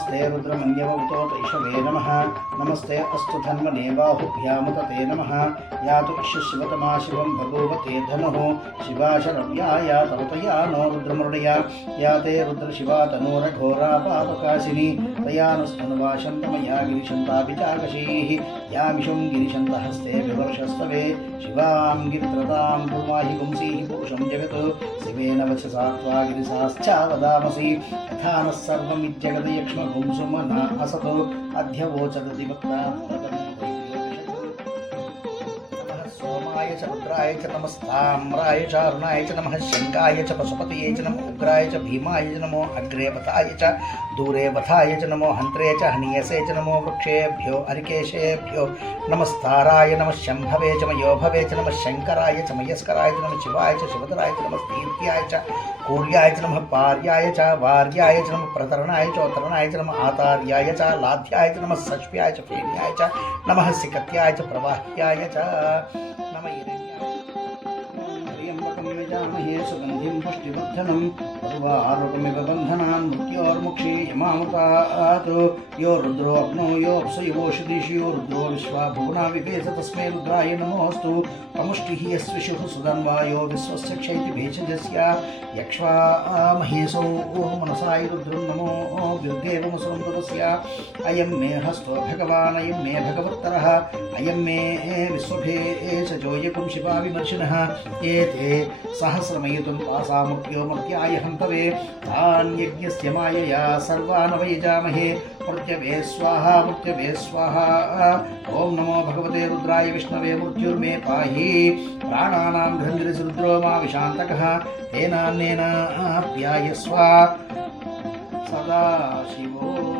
नमस्ते रुद्रमन्यवतोतैषवे नमः नमस्ते अस्तु धन्वने बाहुभ्यामुत ते नमः या तु शिवतमा शिवं भगवते धनुः शिवाशरव्या या तवतया नो रुद्रमरुडया या ते रुद्रशिवा तनूरघोरापापकाशिनी तया नुस्तनुवाशन्तमया गिरिशन्ताभिचाकशीः या मिषुं गिरिशन्तहस्ते विवर्षस्तवे शिवां गिरित्रतां ब्रूमाहि पुंसीः पुरुषं जगत् शिवेन वचसा त्वा गिरिसाश्चा वदामसि यथा नः सर्वमित्यगदयक्ष्मपुंसुमना असतो अध्यवोचदधिवक्ता सोमाय च रुद्राय च नमस्ताम्राय च अरुणाय च नमः शङ्काय च पशुपतये च नमो उग्राय च भीमाय च नमो अग्रे वथाय च दूरे वथाय च नमो हन्त्रे च हनीयसे च नमो वृक्षेभ्यो अरिकेशेभ्यो नमस्ताराय नमः शम्भवे च मयोभवे च नमः शङ्कराय च मयस्कराय च नमः शिवाय च शिवतराय च नमः कीर्त्याय च कूर्याय च नमः पार्याय च वार्याय च नमः प्रतरणाय च उत्तरणाय च नमः आतार्याय च लाध्याय च नमः सष्प्याय च फेन्याय च नमः सिकत्याय च प्रवाह्याय च नमः यजामहे सुगन्धिं पुष्टिवर्धनं सर्वारोगमिव बन्धनान् मृत्योर्मुक्षे यमामृतात् यो रुद्रो अग्नो यो अप्सुयोषिदिषु यो रुद्रो विश्वा भुवना विभेद तस्मै रुद्राय नमोऽस्तु तमुष्टिः यस्विषुः सुधन्वायो विश्वस्य क्षैति भेषजस्य यक्ष्वा महेशो मनसाय रुद्रं नमो विद्देवमसुरन्दरस्य अयं मे हस्तो भगवान् अयं मे भगवत्तरः अयं मे विश्वभेषजो यकुं शिवा विमर्शिनः एते सहस्रमयुतं पासामुख्यो मर्त्याय हन्तवे तान् यज्ञस्य मायया सर्वान् वैजामहे मृत्यवे स्वाहा ॐ नमो भगवते रुद्राय विष्णवे मृत्युर्मे पाहि प्राणानां गृहनिरसरुद्रो मा विशान्तकः तेनान्नेन आप्यायस्व सदा शिवो